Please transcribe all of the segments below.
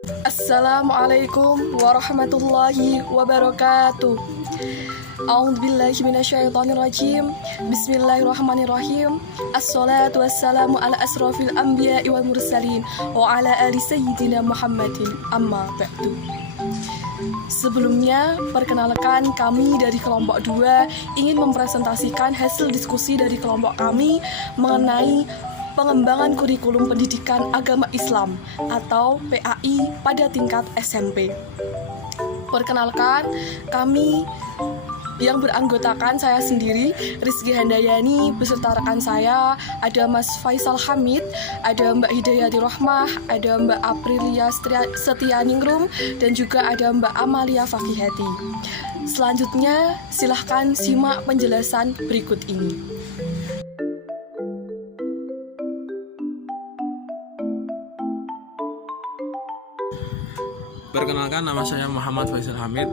Assalamualaikum warahmatullahi wabarakatuh. A'udzubillahi minasyaitonirrajim. Bismillahirrahmanirrahim. Assalatu wassalamu ala asrofil anbiya'i wal mursalin wa ala ali sayyidina Muhammadin, amma ba'du. Sebelumnya, perkenalkan kami dari kelompok 2 ingin mempresentasikan hasil diskusi dari kelompok kami mengenai pengembangan kurikulum pendidikan agama Islam atau PAI pada tingkat SMP. Perkenalkan, kami yang beranggotakan saya sendiri, Rizky Handayani, beserta rekan saya ada Mas Faisal Hamid, ada Mbak Hidayati Rohmah, ada Mbak Aprilia Setianingrum, dan juga ada Mbak Amalia Fakihati. Selanjutnya, silahkan simak penjelasan berikut ini. Perkenalkan, nama saya Muhammad Faisal Hamid,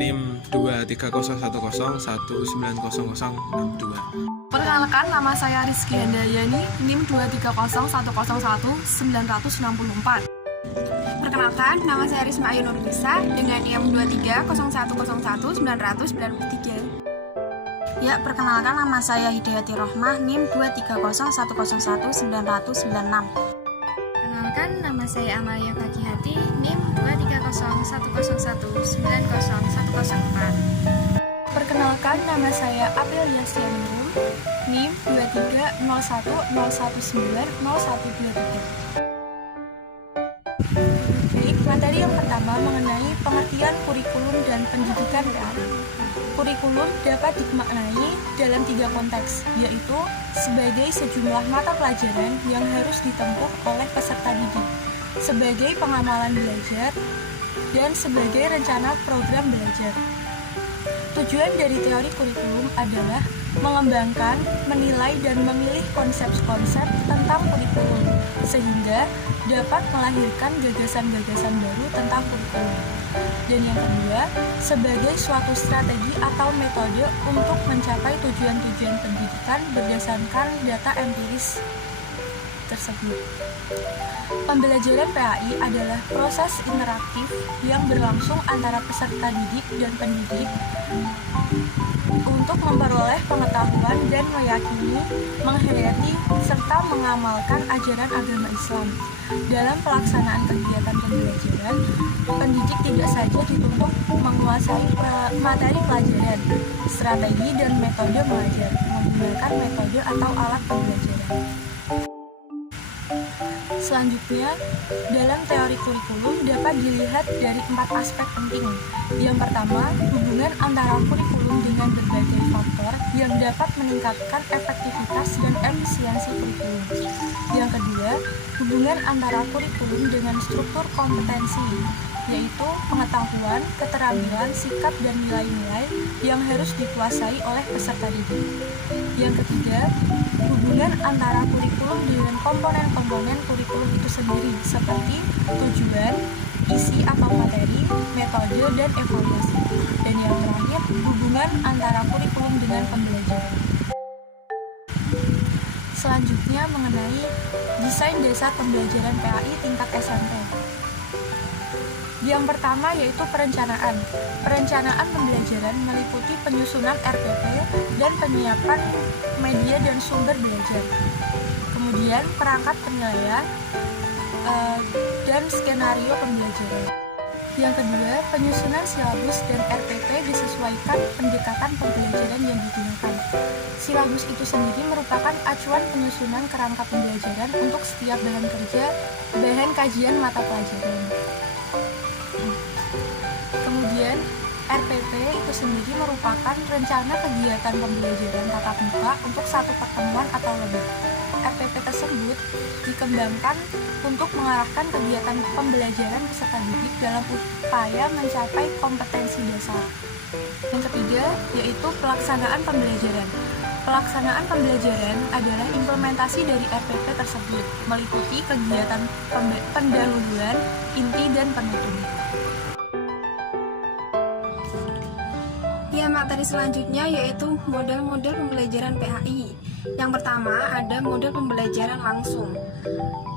NIM 23011190062. Perkenalkan, nama saya Rizky Handayani, NIM 230111964. Perkenalkan, nama saya Risma Ayu Nurnisa dengan NIM 230111993. Ya, perkenalkan, nama saya Hidayati Rohmah, NIM 230111996. Perkenalkan, nama saya Amalia Fakihati, NIM 23011190104. Perkenalkan, nama saya Aprilia Setianingrum, NIM 23011190123. Baik, materi yang pertama mengenai pengertian kurikulum dan pendidikan PAI. Kurikulum dapat dimaknai dalam 3 konteks, yaitu sebagai sejumlah mata pelajaran yang harus ditempuh oleh peserta didik, sebagai pengamalan belajar, dan sebagai rencana program belajar. Tujuan dari teori kurikulum adalah mengembangkan, menilai, dan memilih konsep-konsep tentang kurikulum, sehingga dapat melahirkan gagasan-gagasan baru tentang kurikulum. Dan yang kedua, sebagai suatu strategi atau metode untuk mencapai tujuan-tujuan pendidikan berdasarkan data empiris tersebut. Pembelajaran PAI adalah proses interaktif yang berlangsung antara peserta didik dan pendidik untuk memperoleh pengetahuan dan meyakini, menghayati, serta mengamalkan ajaran agama Islam. Dalam pelaksanaan kegiatan pembelajaran, pendidik tidak saja dituntut menguasai materi pelajaran, strategi dan metode belajar, menggunakan metode atau alat pembelajaran. Selanjutnya, dalam teori kurikulum dapat dilihat dari 4 aspek penting. Yang pertama, hubungan antara kurikulum dengan berbagai faktor yang dapat meningkatkan efektivitas dan efisiensi kurikulum. Yang kedua, hubungan antara kurikulum dengan struktur kompetensi, yaitu pengetahuan, keterampilan, sikap, dan nilai-nilai yang harus dikuasai oleh peserta didik. Yang ketiga, hubungan antara kurikulum dengan komponen-komponen kurikulum itu sendiri, seperti tujuan, isi atau materi, metode, dan evaluasi. Dan yang terakhir, hubungan antara kurikulum dengan pembelajaran. Selanjutnya mengenai desain dasar pembelajaran PAI tingkat SMP. Yang pertama yaitu perencanaan. Perencanaan pembelajaran meliputi penyusunan RPP dan penyiapan media dan sumber belajar. Kemudian perangkat penilaian dan skenario pembelajaran. Yang kedua, penyusunan silabus dan RPP disesuaikan pendekatan pembelajaran yang digunakan. Silabus itu sendiri merupakan acuan penyusunan kerangka pembelajaran untuk setiap bahan kajian mata pelajaran. Kemudian, RPP itu sendiri merupakan rencana kegiatan pembelajaran tatap muka untuk satu pertemuan atau lebih. RPP tersebut dikembangkan untuk mengarahkan kegiatan pembelajaran peserta didik dalam upaya mencapai kompetensi dasar. Yang ketiga, yaitu pelaksanaan pembelajaran. Pelaksanaan pembelajaran adalah implementasi dari RPP tersebut, meliputi kegiatan pendahuluan, inti, dan penutup. Ya, materi selanjutnya yaitu model-model pembelajaran PAI. Yang pertama ada model pembelajaran langsung.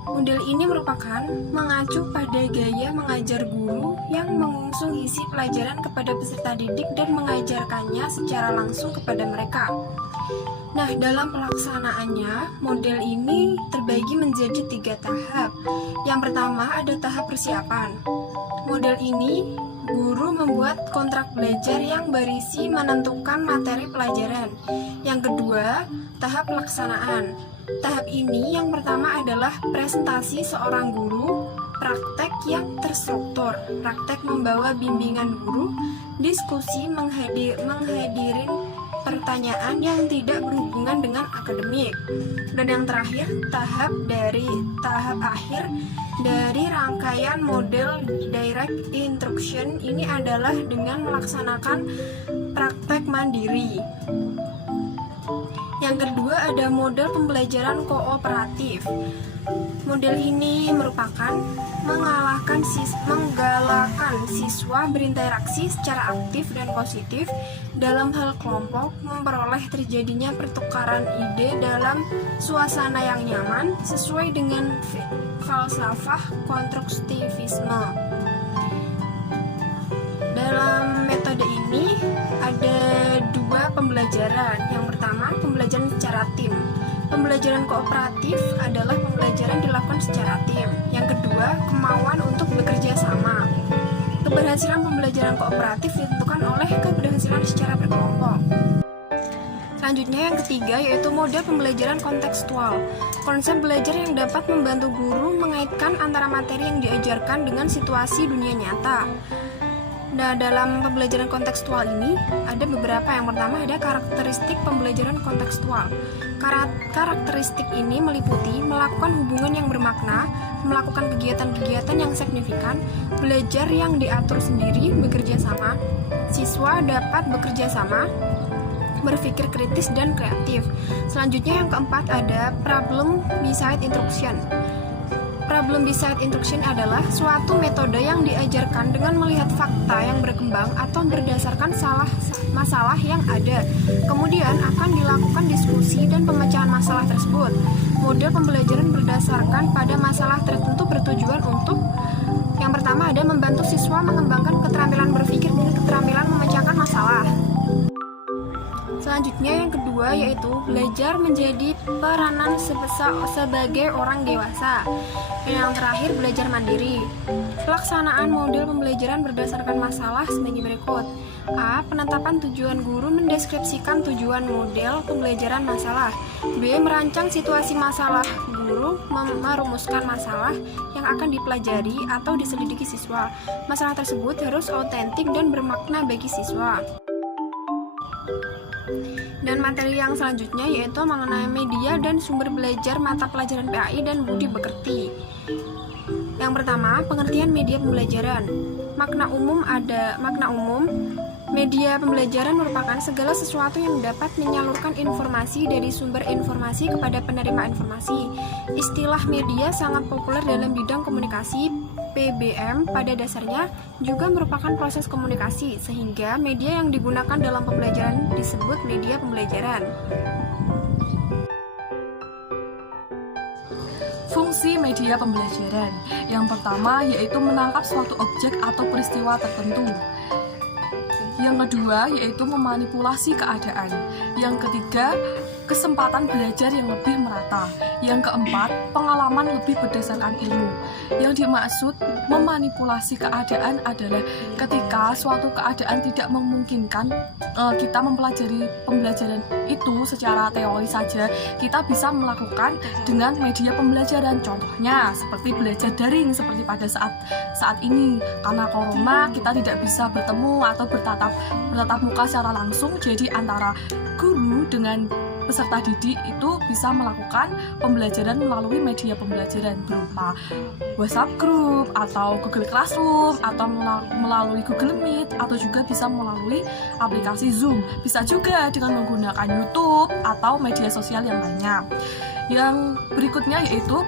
Model ini merupakan mengacu pada gaya mengajar guru yang mengusung isi pelajaran kepada peserta didik dan mengajarkannya secara langsung kepada mereka. Nah, dalam pelaksanaannya, model ini terbagi menjadi 3 tahap. Yang pertama ada tahap persiapan. Model ini, guru membuat kontrak belajar yang berisi menentukan materi pelajaran. Yang kedua, tahap pelaksanaan. Tahap ini yang pertama adalah presentasi seorang guru, praktek yang terstruktur, praktek membawa bimbingan guru, diskusi menghadirin pertanyaan yang tidak berhubungan dengan akademik. Dan yang terakhir, tahap akhir dari rangkaian model direct instruction ini adalah dengan melaksanakan praktek mandiri. Yang kedua ada model pembelajaran kooperatif. Model ini merupakan menggalakkan siswa berinteraksi secara aktif dan positif dalam hal kelompok, memperoleh terjadinya pertukaran ide dalam suasana yang nyaman sesuai dengan falsafah konstruktivisme. Dalam metode ini ada 2 pembelajaran. Yang pertama, pembelajaran secara tim. Pembelajaran kooperatif adalah pembelajaran dilakukan secara tim. Yang kedua, kemauan untuk bekerja sama. Keberhasilan pembelajaran kooperatif ditentukan oleh keberhasilan secara berkelompok. Selanjutnya yang ketiga yaitu model pembelajaran kontekstual. Konsep belajar yang dapat membantu guru mengaitkan antara materi yang diajarkan dengan situasi dunia nyata. Nah, dalam pembelajaran kontekstual ini ada beberapa. Yang pertama ada karakteristik pembelajaran kontekstual. Karakteristik ini meliputi melakukan hubungan yang bermakna, melakukan kegiatan-kegiatan yang signifikan, belajar yang diatur sendiri, bekerja sama. Siswa dapat bekerja sama, berpikir kritis dan kreatif. Selanjutnya yang keempat ada problem beside instruction. Problem beside instruction adalah suatu metode yang diajarkan dengan melihat fakta yang berkembang atau berdasarkan masalah yang ada. Kemudian akan dilakukan diskusi dan pemecahan masalah tersebut. Model pembelajaran berdasarkan pada masalah tertentu bertujuan untuk yang pertama ada membantu siswa mengembangkan keterampilan berpikir dan keterampilan memecahkan masalah. Selanjutnya yang kedua yaitu belajar menjadi peranan sebagai orang dewasa. Dan yang terakhir belajar mandiri. Pelaksanaan model pembelajaran berdasarkan masalah sebagai berikut. A. Penetapan tujuan guru mendeskripsikan tujuan model pembelajaran masalah. B. Merancang situasi masalah guru merumuskan masalah yang akan dipelajari atau diselidiki siswa. Masalah tersebut harus otentik dan bermakna bagi siswa. Dan materi yang selanjutnya yaitu mengenai media dan sumber belajar mata pelajaran PAI dan budi pekerti. Yang pertama, pengertian media pembelajaran. Makna umum, media pembelajaran merupakan segala sesuatu yang dapat menyalurkan informasi dari sumber informasi kepada penerima informasi. Istilah media sangat populer dalam bidang komunikasi. PBM pada dasarnya juga merupakan proses komunikasi, sehingga media yang digunakan dalam pembelajaran disebut media pembelajaran. Fungsi media pembelajaran. Yang pertama yaitu menangkap suatu objek atau peristiwa tertentu. Yang kedua yaitu memanipulasi keadaan. Yang ketiga, kesempatan belajar yang lebih merata. Yang keempat, pengalaman lebih berdasarkan ilmu. Yang dimaksud memanipulasi keadaan adalah ketika suatu keadaan tidak memungkinkan kita mempelajari pembelajaran itu secara teori saja, kita bisa melakukan dengan media pembelajaran. Contohnya seperti belajar daring seperti pada saat ini. Karena corona kita tidak bisa bertemu atau bertatap muka secara langsung, jadi antara guru dengan peserta didik itu bisa melakukan pembelajaran melalui media pembelajaran berupa WhatsApp group atau Google Classroom atau melalui Google Meet atau juga bisa melalui aplikasi Zoom. Bisa juga dengan menggunakan YouTube atau media sosial yang lainnya. Yang berikutnya yaitu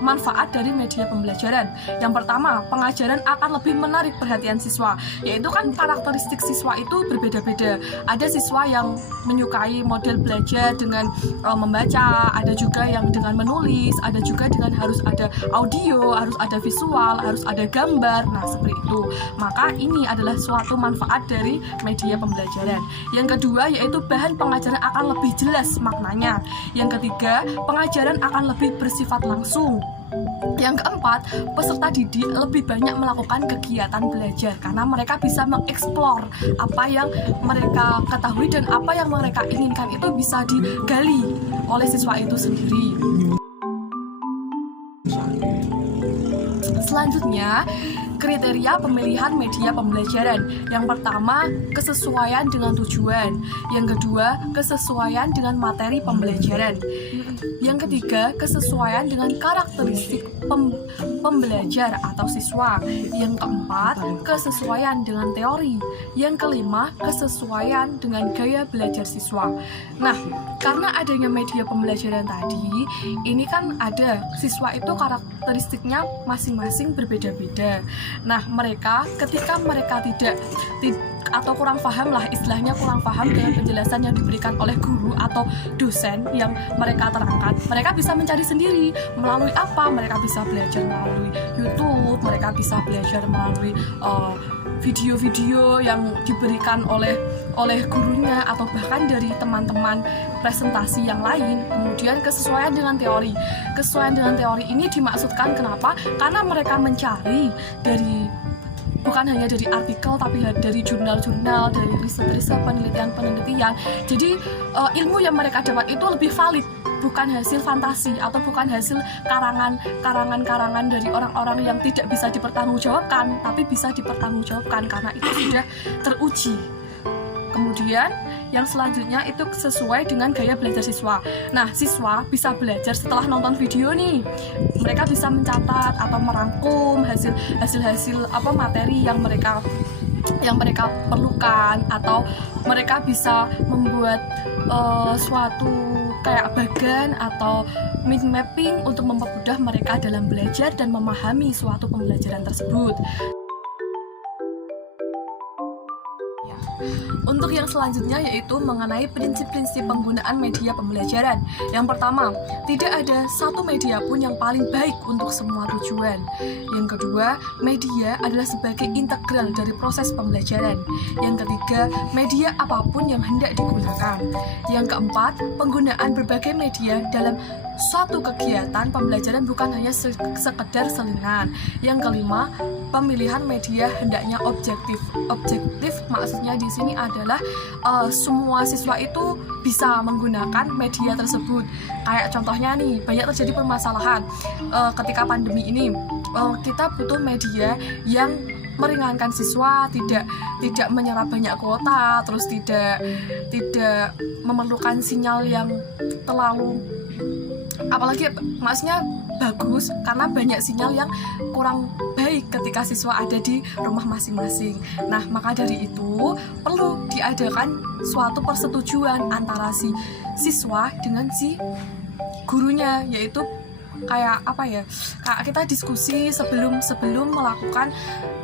manfaat dari media pembelajaran. Yang pertama, pengajaran akan lebih menarik perhatian siswa. Yaitu kan karakteristik siswa itu berbeda-beda. Ada siswa yang menyukai model belajar dengan membaca, ada juga yang dengan menulis, ada juga dengan harus ada audio, harus ada visual, harus ada gambar. Nah, seperti itu. Maka ini adalah suatu manfaat dari media pembelajaran. Yang kedua yaitu bahan pengajaran akan lebih jelas maknanya. Yang ketiga, pengajaran akan lebih bersifat langsung. Yang keempat, peserta didik lebih banyak melakukan kegiatan belajar karena mereka bisa mengeksplor apa yang mereka ketahui dan apa yang mereka inginkan itu bisa digali oleh siswa itu sendiri. Selanjutnya, kriteria pemilihan media pembelajaran. Yang pertama, kesesuaian dengan tujuan. Yang kedua, kesesuaian dengan materi pembelajaran. Yang ketiga, kesesuaian dengan karakteristik pembelajar atau siswa. Yang keempat, kesesuaian dengan teori. Yang kelima, kesesuaian dengan gaya belajar siswa. Nah, karena adanya media pembelajaran tadi, ini kan ada siswa itu karakteristiknya masing-masing berbeda-beda. Nah, mereka ketika mereka tidak atau kurang paham lah, istilahnya kurang paham dengan penjelasan yang diberikan oleh guru atau dosen yang mereka terangkan, mereka bisa mencari sendiri melalui apa? Mereka bisa belajar melalui YouTube, mereka bisa belajar melalui video-video yang diberikan oleh gurunya atau bahkan dari teman-teman presentasi yang lain. Kemudian kesesuaian dengan teori. Kesesuaian dengan teori ini dimaksudkan kenapa? Karena mereka mencari dari bukan hanya dari artikel tapi dari jurnal-jurnal, dari riset-riset, penelitian-penelitian. Jadi ilmu yang mereka dapat itu lebih valid, bukan hasil fantasi atau bukan hasil karangan-karangan dari orang-orang yang tidak bisa dipertanggungjawabkan, tapi bisa dipertanggungjawabkan karena itu sudah teruji. Kemudian yang selanjutnya itu sesuai dengan gaya belajar siswa. Nah, siswa bisa belajar setelah nonton video nih. Mereka bisa mencatat atau merangkum hasil materi yang mereka perlukan, atau mereka bisa membuat suatu kayak bagan atau mind mapping untuk mempermudah mereka dalam belajar dan memahami suatu pembelajaran tersebut. Untuk yang selanjutnya yaitu mengenai prinsip-prinsip penggunaan media pembelajaran. Yang pertama, tidak ada satu media pun yang paling baik untuk semua tujuan. Yang kedua, media adalah sebagai integral dari proses pembelajaran. Yang ketiga, media apapun yang hendak digunakan. Yang keempat, penggunaan berbagai media dalam suatu kegiatan pembelajaran bukan hanya sekedar selingan. Yang kelima, pemilihan media hendaknya objektif. Objektif maksudnya di sini adalah semua siswa itu bisa menggunakan media tersebut. Kayak contohnya nih, banyak terjadi permasalahan ketika pandemi ini. Kita butuh media yang meringankan siswa, tidak menyerap banyak kuota, terus tidak memerlukan sinyal yang terlalu, apalagi maksudnya bagus, karena banyak sinyal yang kurang baik ketika siswa ada di rumah masing-masing. Nah, maka dari itu perlu diadakan suatu persetujuan antara si siswa dengan si gurunya, yaitu kayak kita diskusi sebelum melakukan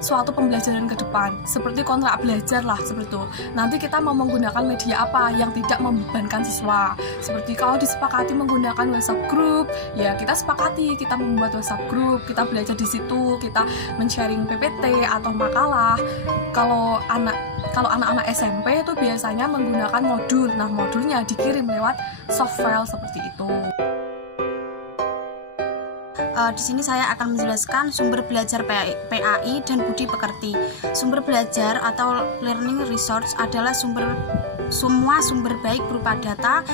suatu pembelajaran ke depan, seperti kontrak belajar lah, seperti itu. Nanti kita mau menggunakan media apa yang tidak membebankan siswa. Seperti kalau disepakati menggunakan WhatsApp group, ya kita sepakati kita membuat WhatsApp group, kita belajar di situ, kita men-sharing PPT atau makalah. Kalau anak-anak SMP itu biasanya menggunakan modul. Nah, modulnya dikirim lewat soft file seperti itu. Di sini saya akan menjelaskan sumber belajar PAI dan budi pekerti. Sumber belajar atau learning resource adalah semua sumber baik berupa data,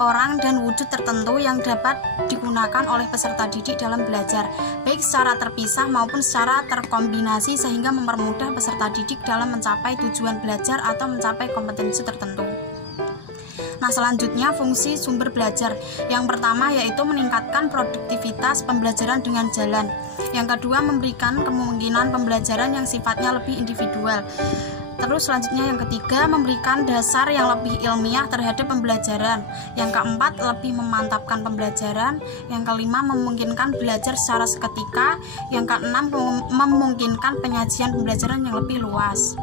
orang, dan wujud tertentu yang dapat digunakan oleh peserta didik dalam belajar, baik secara terpisah maupun secara terkombinasi sehingga mempermudah peserta didik dalam mencapai tujuan belajar atau mencapai kompetensi tertentu. Nah, selanjutnya fungsi sumber belajar. Yang pertama yaitu meningkatkan produktivitas pembelajaran dengan jalan. Yang kedua, memberikan kemungkinan pembelajaran yang sifatnya lebih individual. Terus selanjutnya yang ketiga, memberikan dasar yang lebih ilmiah terhadap pembelajaran. Yang keempat, lebih memantapkan pembelajaran. Yang kelima, memungkinkan belajar secara seketika. Yang keenam, memungkinkan penyajian pembelajaran yang lebih luas.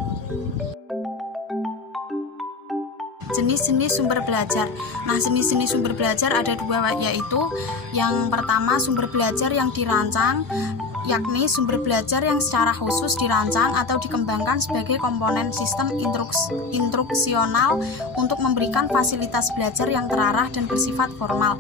Jenis-jenis sumber belajar. Nah, jenis-jenis sumber belajar ada dua, yaitu yang pertama sumber belajar yang dirancang, yakni sumber belajar yang secara khusus dirancang atau dikembangkan sebagai komponen sistem instruksional untuk memberikan fasilitas belajar yang terarah dan bersifat formal.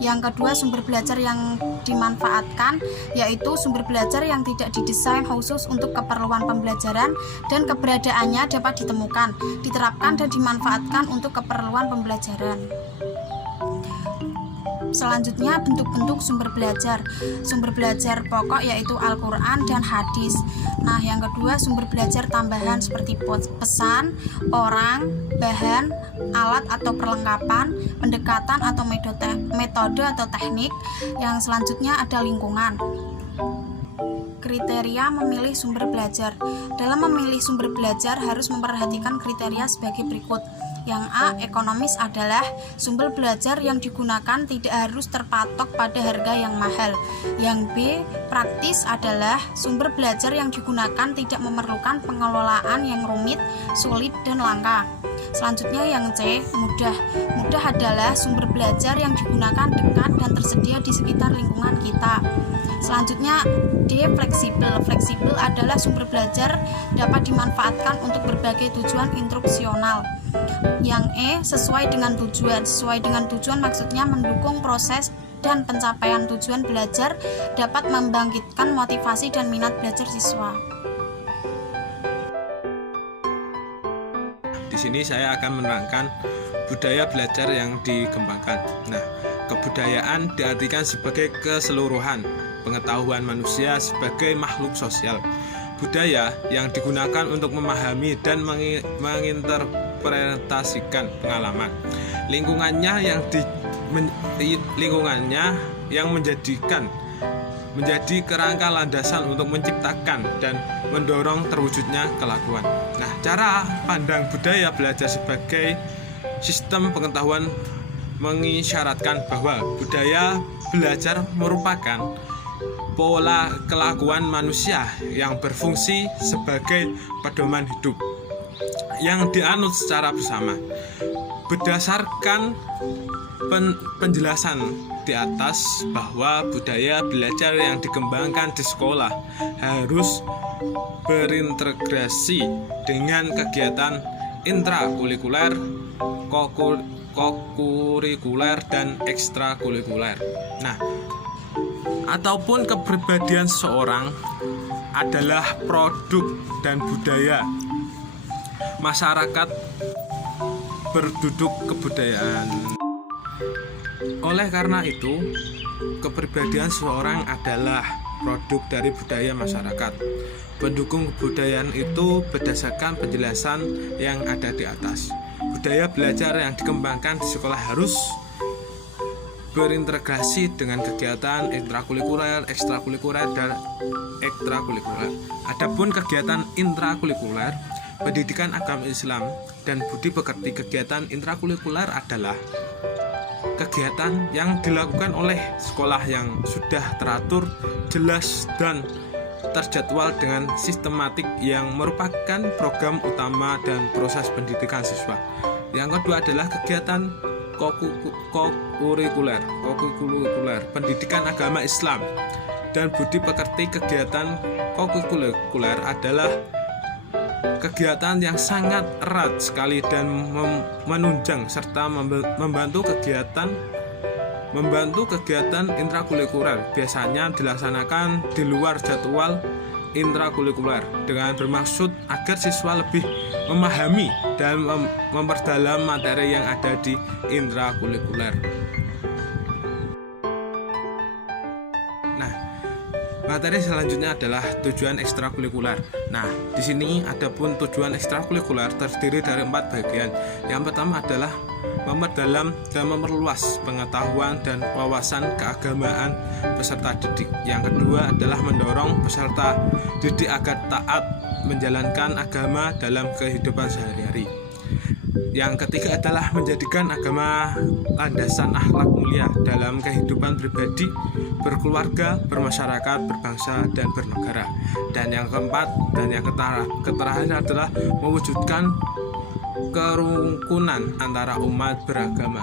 Yang kedua, sumber belajar yang dimanfaatkan, yaitu sumber belajar yang tidak didesain khusus untuk keperluan pembelajaran dan keberadaannya dapat ditemukan, diterapkan dan dimanfaatkan untuk keperluan pembelajaran. Selanjutnya, bentuk-bentuk sumber belajar. Sumber belajar pokok yaitu Al-Quran dan hadis. Nah, yang kedua, sumber belajar tambahan seperti pesan, orang, bahan, alat atau perlengkapan, pendekatan atau metode atau teknik. Yang selanjutnya ada lingkungan. Kriteria memilih sumber belajar. Dalam memilih sumber belajar harus memperhatikan kriteria sebagai berikut. Yang A, ekonomis adalah sumber belajar yang digunakan tidak harus terpatok pada harga yang mahal. Yang B, praktis adalah sumber belajar yang digunakan tidak memerlukan pengelolaan yang rumit, sulit, dan langka. Selanjutnya yang C, mudah. Mudah adalah sumber belajar yang digunakan dekat dan tersedia di sekitar lingkungan kita. Selanjutnya D, fleksibel. Fleksibel adalah sumber belajar dapat dimanfaatkan untuk berbagai tujuan instruksional. Yang E, sesuai dengan tujuan. Sesuai dengan tujuan maksudnya mendukung proses dan pencapaian tujuan belajar, dapat membangkitkan motivasi dan minat belajar siswa. Di sini saya akan menerangkan budaya belajar yang dikembangkan. Nah, kebudayaan diartikan sebagai keseluruhan pengetahuan manusia sebagai makhluk sosial. Budaya yang digunakan untuk memahami dan menginterpretasikan pengalaman. Lingkungannya yang menjadi kerangka landasan untuk menciptakan dan mendorong terwujudnya kelakuan. Nah, cara pandang budaya belajar sebagai sistem pengetahuan mengisyaratkan bahwa budaya belajar merupakan pola kelakuan manusia yang berfungsi sebagai pedoman hidup yang dianut secara bersama. Berdasarkan penjelasan di atas bahwa budaya belajar yang dikembangkan di sekolah harus berintegrasi dengan kegiatan intrakurikuler, kokurikuler, dan ekstrakurikuler. Nah, ataupun kepribadian seseorang adalah produk dan budaya masyarakat berduduk kebudayaan. Oleh karena itu, kepribadian seseorang adalah produk dari budaya masyarakat. Pendukung kebudayaan itu berdasarkan penjelasan yang ada di atas. Budaya belajar yang dikembangkan di sekolah harus berintegrasi dengan kegiatan intrakurikuler, ekstrakurikuler, dan ekstrakurikuler. Adapun kegiatan intrakurikuler, pendidikan agama Islam dan budi pekerti. Kegiatan intrakurikuler adalah kegiatan yang dilakukan oleh sekolah yang sudah teratur, jelas, dan terjadwal dengan sistematik yang merupakan program utama dan proses pendidikan siswa. Yang kedua adalah kegiatan kokurikuler, pendidikan agama Islam dan budi pekerti. Kegiatan kokurikuler adalah kegiatan yang sangat erat sekali dan menunjang serta membantu kegiatan intrakurikuler, biasanya dilaksanakan di luar jadwal intrakurikuler dengan bermaksud agar siswa lebih memahami dan memperdalam materi yang ada di intrakurikuler. Nah, Materi selanjutnya adalah tujuan ekstrakurikuler. Nah, di sini adapun tujuan ekstrakurikuler terdiri dari 4 bagian. Yang pertama adalah memperdalam dan memperluas pengetahuan dan wawasan keagamaan peserta didik. Yang kedua adalah mendorong peserta didik agar taat menjalankan agama dalam kehidupan sehari-hari. Yang ketiga adalah menjadikan agama landasan akhlak mulia dalam kehidupan pribadi, berkeluarga, bermasyarakat, berbangsa, dan bernegara. Dan yang keempat dan yang terakhir adalah mewujudkan kerukunan antara umat beragama.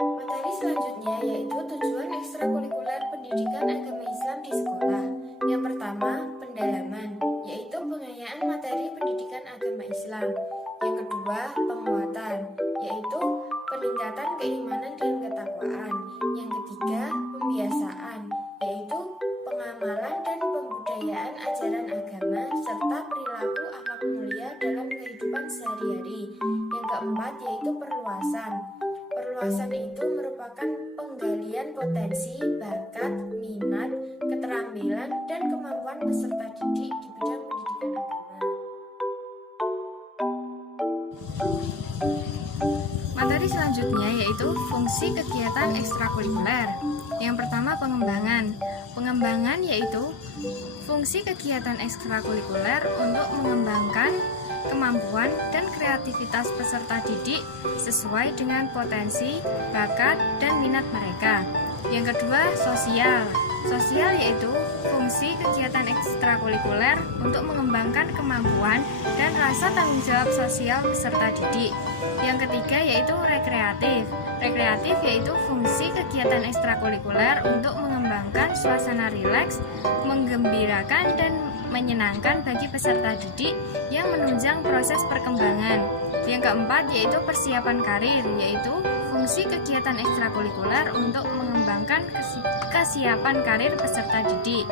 Materi selanjutnya yaitu tujuan ekstrakurikuler pendidikan agama Islam di sekolah. Yang pertama, pendalaman, yaitu pengayaan materi pendidikan agama Islam. Yang kedua, penguatan, yaitu peningkatan keimanan dan ketakwaan. Yang ketiga, pembiasaan, yaitu pengamalan dan pembudayaan ajaran agama serta perilaku akhlak mulia dalam kehidupan sehari-hari. Yang keempat yaitu perluasan. Perluasan itu merupakan penggalian potensi, bakat, minat, keterampilan, dan kemampuan peserta didik di bidang pendidikan agama. Materi selanjutnya yaitu fungsi kegiatan ekstrakurikuler. Yang pertama, pengembangan. Pengembangan yaitu fungsi kegiatan ekstrakurikuler untuk mengembangkan kemampuan dan kreativitas peserta didik sesuai dengan potensi, bakat, dan minat mereka. Yang kedua, sosial. Sosial yaitu fungsi kegiatan ekstrakurikuler untuk mengembangkan kemampuan dan rasa tanggung jawab sosial peserta didik. Yang ketiga yaitu rekreatif. Rekreatif yaitu fungsi kegiatan ekstrakurikuler untuk mengembangkan suasana rileks, menggembirakan, dan menyenangkan bagi peserta didik yang menunjang proses perkembangan. Yang keempat yaitu persiapan karir, yaitu fungsi kegiatan ekstrakurikuler untuk mengembangkan kesiapan karir peserta didik.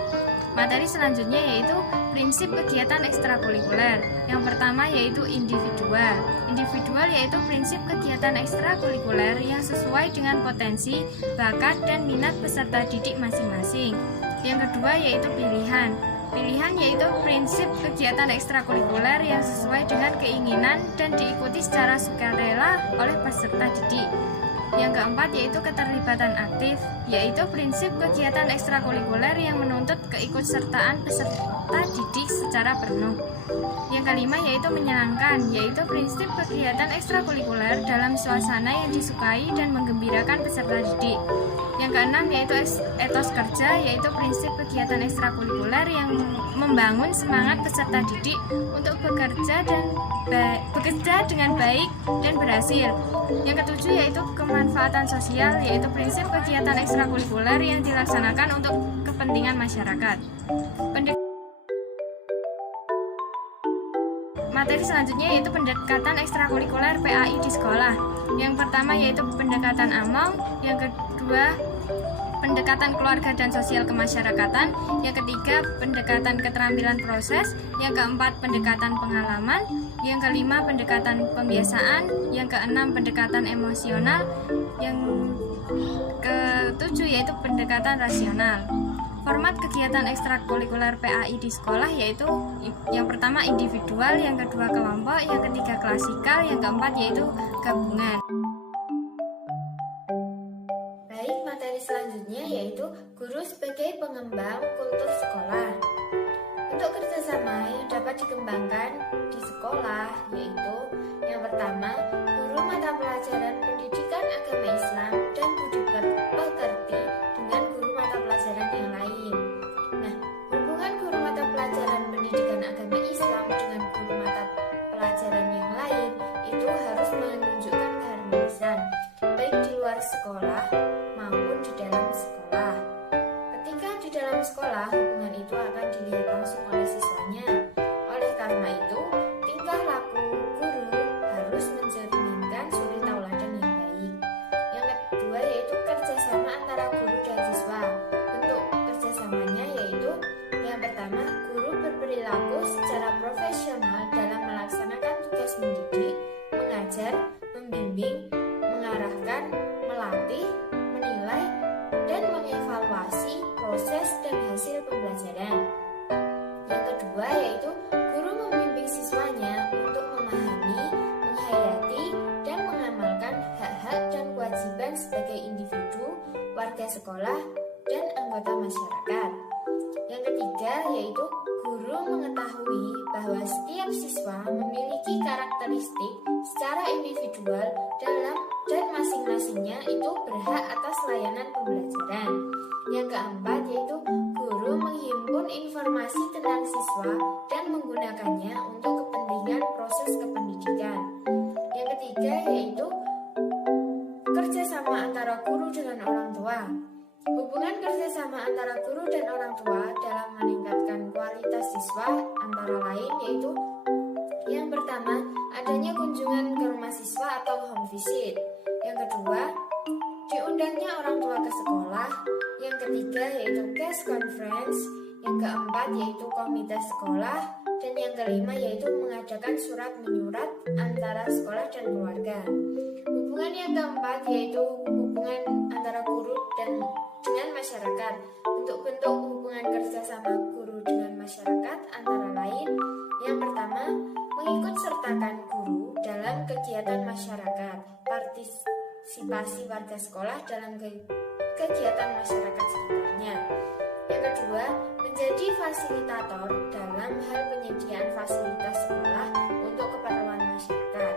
Materi selanjutnya yaitu prinsip kegiatan ekstrakurikuler. Yang pertama yaitu individual. Individual yaitu prinsip kegiatan ekstrakurikuler yang sesuai dengan potensi, bakat, dan minat peserta didik masing-masing. Yang kedua yaitu pilihan. Pilihan yaitu prinsip kegiatan ekstrakurikuler yang sesuai dengan keinginan dan diikuti secara sukarela oleh peserta didik. Yang keempat yaitu keterlibatan aktif, yaitu prinsip kegiatan ekstrakurikuler yang menuntut keikutsertaan peserta didik secara penuh. Yang kelima yaitu menyenangkan, yaitu prinsip kegiatan ekstrakurikuler dalam suasana yang disukai dan menggembirakan peserta didik. Yang keenam yaitu etos kerja, yaitu prinsip kegiatan ekstrakurikuler yang membangun semangat peserta didik untuk bekerja dengan baik dan berhasil. Yang ketujuh yaitu kemanfaatan sosial, yaitu prinsip kegiatan ekstrakurikuler yang dilaksanakan untuk kepentingan masyarakat. Materi selanjutnya yaitu pendekatan ekstrakurikuler PAI di sekolah. Yang pertama yaitu pendekatan amal, yang kedua pendekatan keluarga dan sosial kemasyarakatan, yang ketiga pendekatan keterampilan proses, yang keempat pendekatan pengalaman, yang kelima pendekatan pembiasaan, yang keenam pendekatan emosional, yang ketujuh yaitu pendekatan rasional. Format kegiatan ekstrakurikuler PAI di sekolah yaitu yang pertama individual, yang kedua kelompok, yang ketiga klasikal, yang keempat yaitu gabungan. Baik, materi selanjutnya yaitu guru sebagai pengembang kultur sekolah. Untuk kerjasama yang dapat dikembangkan di sekolah yaitu yang pertama, guru mata pelajaran pendidikan agama Islam dan budi pekerti dengan guru mata pelajaran yang lain. Nah, hubungan guru mata pelajaran pendidikan agama Islam dengan guru mata pelajaran yang lain itu harus menunjukkan keharmonisan baik di luar sekolah maupun di dalam sekolah. Ketika di dalam sekolah, hubungan itu akan dilihat langsung oleh siswanya. Oleh karena itu, tingkah laku guru harus mencerminkan suri tauladan yang baik. Yang kedua yaitu kerjasama antara guru dan siswa. Bentuk kerjasamanya yaitu yang pertama, guru berperilaku secara profesional dalam melaksanakan tugas mendidik, mengajar, membimbing, mengarahkan, melatih, menilai, hasil pembelajaran. Yang kedua yaitu guru membimbing siswanya untuk memahami, menghayati, dan mengamalkan hak-hak dan kewajiban sebagai individu, warga sekolah, dan anggota masyarakat. Yang ketiga yaitu guru mengetahui bahwa setiap siswa memiliki karakteristik secara individual dan masing-masingnya itu berhak atas layanan pembelajaran. Yang keempat yaitu guru menghimpun informasi tentang siswa dan menggunakannya untuk kepentingan proses kependidikan. Yang ketiga yaitu kerjasama antara guru dengan orang tua. Hubungan kerjasama antara guru dan orang tua dalam meningkatkan kualitas siswa antara lain yaitu yang pertama, adanya kunjungan ke rumah siswa atau home visit. Yang kedua, diundangnya orang tua ke sekolah. Yang ketiga yaitu case conference. Yang keempat yaitu komite sekolah. Dan yang kelima yaitu mengadakan surat menyurat antara sekolah dan keluarga. Hubungan yang keempat yaitu hubungan antara guru dan dengan masyarakat. Bentuk-bentuk hubungan kerjasama guru dengan masyarakat antara lain yang pertama, mengikut sertakan guru dalam kegiatan masyarakat, partisipasi warga sekolah dalam kegiatan masyarakat sekitarnya. Yang kedua, menjadi fasilitator dalam hal penyediaan fasilitas sekolah untuk keperluan masyarakat.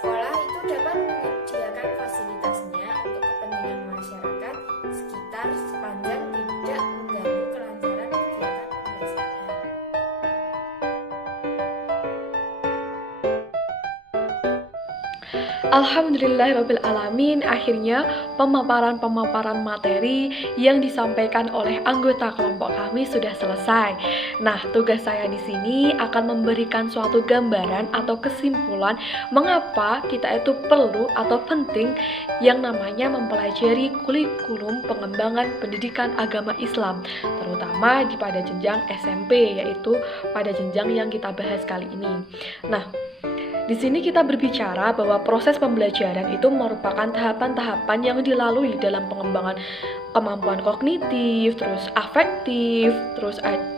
Sekolah itu dapat menyediakan fasilitasnya untuk kepentingan masyarakat sekitar sepanjang tidak mengganggu kelancaran kegiatan pembelajaran. Alhamdulillahirrabbilalamin, akhirnya pemaparan materi yang disampaikan oleh anggota kelompok kami sudah selesai. Nah, tugas saya di sini akan memberikan suatu gambaran atau kesimpulan mengapa kita itu perlu atau penting yang namanya mempelajari kurikulum pengembangan pendidikan agama Islam, terutama pada jenjang SMP, yaitu pada jenjang yang kita bahas kali ini. Nah, di sini kita berbicara bahwa proses pembelajaran itu merupakan tahapan-tahapan yang dilalui dalam pengembangan kemampuan kognitif, terus afektif,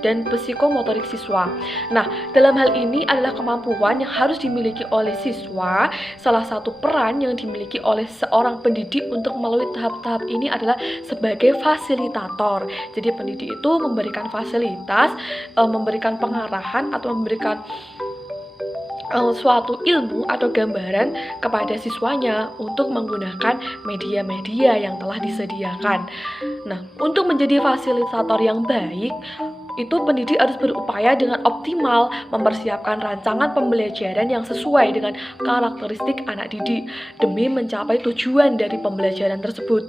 dan psikomotorik siswa. Nah, dalam hal ini adalah kemampuan yang harus dimiliki oleh siswa. Salah satu peran yang dimiliki oleh seorang pendidik untuk melalui tahap-tahap ini adalah sebagai fasilitator. Jadi pendidik itu memberikan fasilitas, memberikan pengarahan atau memberikan suatu ilmu atau gambaran kepada siswanya untuk menggunakan media-media yang telah disediakan. Nah, untuk menjadi fasilitator yang baik, itu pendidik harus berupaya dengan optimal mempersiapkan rancangan pembelajaran yang sesuai dengan karakteristik anak didik demi mencapai tujuan dari pembelajaran tersebut.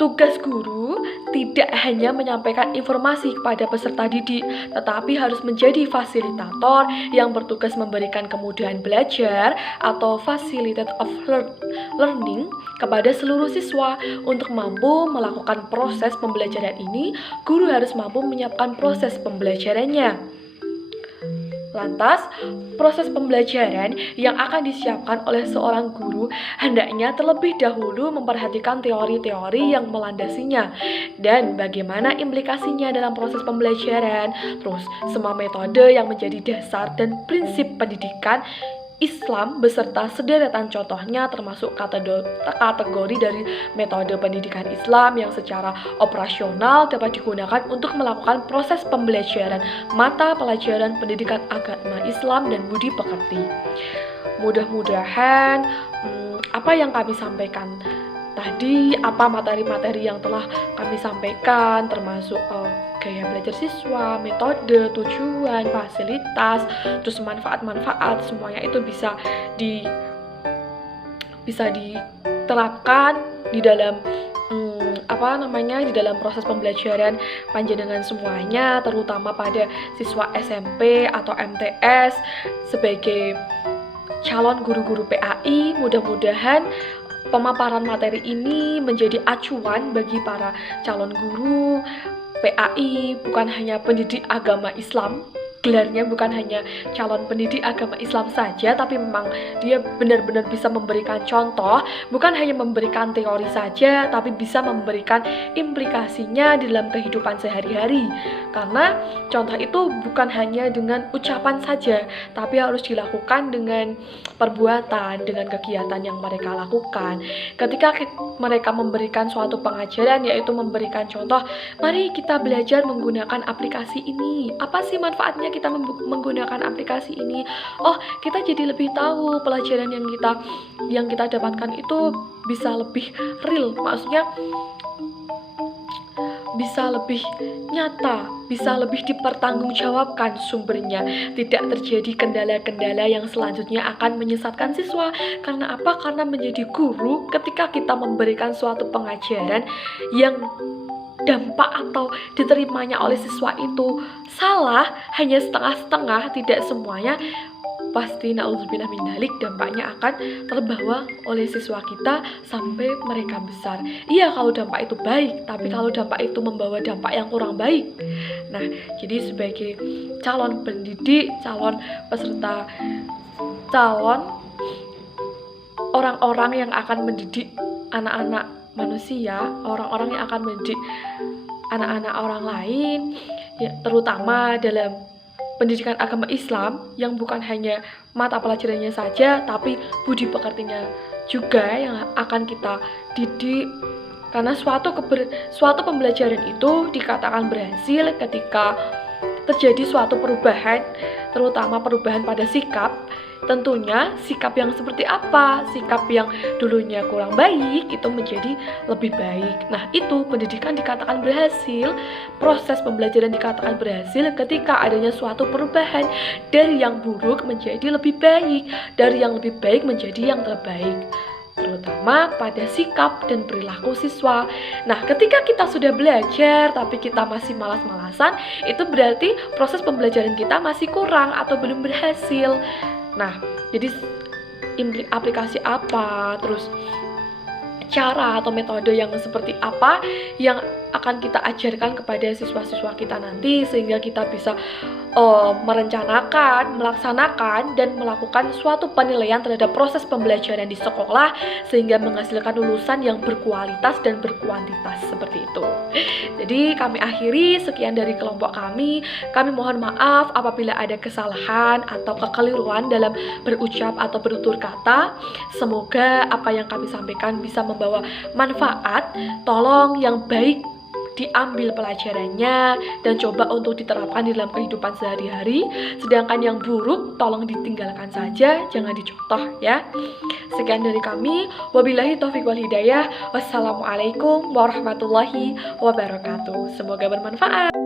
Tugas guru tidak hanya menyampaikan informasi kepada peserta didik, tetapi harus menjadi fasilitator yang bertugas memberikan kemudahan belajar atau facilitator of learning kepada seluruh siswa. Untuk mampu melakukan proses pembelajaran ini, guru harus mampu menyiapkan proses pembelajarannya. Lantas, proses pembelajaran yang akan disiapkan oleh seorang guru hendaknya terlebih dahulu memperhatikan teori-teori yang melandasinya dan bagaimana implikasinya dalam proses pembelajaran, terus semua metode yang menjadi dasar dan prinsip pendidikan Islam beserta sederetan contohnya termasuk kategori dari metode pendidikan Islam yang secara operasional dapat digunakan untuk melakukan proses pembelajaran mata pelajaran pendidikan agama Islam dan budi pekerti. Mudah-mudahan apa yang kami sampaikan tadi, apa materi-materi yang telah kami sampaikan termasuk gaya belajar siswa, metode, tujuan, fasilitas, terus manfaat-manfaat, semuanya itu bisa diterapkan di dalam di dalam proses pembelajaran panjenengan semuanya, terutama pada siswa SMP atau MTS sebagai calon guru-guru PAI. Mudah-mudahan pemaparan materi ini menjadi acuan bagi para calon guru PAI, bukan hanya pendidik agama Islam, gelarnya bukan hanya calon pendidik agama Islam saja, tapi memang dia benar-benar bisa memberikan contoh, bukan hanya memberikan teori saja, tapi bisa memberikan implikasinya di dalam kehidupan sehari-hari. Karena contoh itu bukan hanya dengan ucapan saja, tapi harus dilakukan dengan perbuatan, dengan kegiatan yang mereka lakukan. Ketika mereka memberikan suatu pengajaran, yaitu memberikan contoh, mari kita belajar menggunakan aplikasi ini. Apa sih manfaatnya kita menggunakan aplikasi ini? Oh, kita jadi lebih tahu pelajaran yang kita dapatkan itu bisa lebih real, maksudnya bisa lebih nyata, bisa lebih dipertanggungjawabkan sumbernya. Tidak terjadi kendala-kendala yang selanjutnya akan menyesatkan siswa. Karena apa? Karena menjadi guru, ketika kita memberikan suatu pengajaran yang dampak atau diterimanya oleh siswa itu salah, hanya setengah-setengah, tidak semuanya, pasti na'udzubillah min dzalik, dampaknya akan terbawa oleh siswa kita sampai mereka besar. Iya, kalau dampak itu baik, tapi kalau dampak itu membawa dampak yang kurang baik. Nah, jadi sebagai calon pendidik, calon peserta, calon orang-orang yang akan mendidik anak-anak manusia, orang-orang yang akan mendidik anak-anak orang lain, ya, terutama dalam pendidikan agama Islam yang bukan hanya mata pelajarannya saja, tapi budi pekertinya juga yang akan kita didik. Karena suatu pembelajaran itu dikatakan berhasil ketika terjadi suatu perubahan, terutama perubahan pada sikap. Tentunya sikap yang seperti apa? Sikap yang dulunya kurang baik itu menjadi lebih baik. Nah, itu pendidikan dikatakan berhasil, proses pembelajaran dikatakan berhasil ketika adanya suatu perubahan dari yang buruk menjadi lebih baik, dari yang lebih baik menjadi yang terbaik, terutama pada sikap dan perilaku siswa. Nah, ketika kita sudah belajar tapi kita masih malas-malasan, itu berarti proses pembelajaran kita masih kurang atau belum berhasil. Nah, jadi aplikasi apa, terus cara atau metode yang seperti apa yang akan kita ajarkan kepada siswa-siswa kita nanti, sehingga kita bisa merencanakan, melaksanakan, dan melakukan suatu penilaian terhadap proses pembelajaran di sekolah sehingga menghasilkan lulusan yang berkualitas dan berkuantitas seperti itu. Jadi kami akhiri sekian dari kelompok kami. Kami mohon maaf apabila ada kesalahan atau kekeliruan dalam berucap atau berutur kata. Semoga apa yang kami sampaikan bisa membawa manfaat. Tolong yang baik diambil pelajarannya dan coba untuk diterapkan di dalam kehidupan sehari-hari. Sedangkan yang buruk tolong ditinggalkan saja, jangan dicontoh ya. Sekian dari kami. Wabillahi taufiq wal hidayah. Wassalamualaikum warahmatullahi wabarakatuh. Semoga bermanfaat.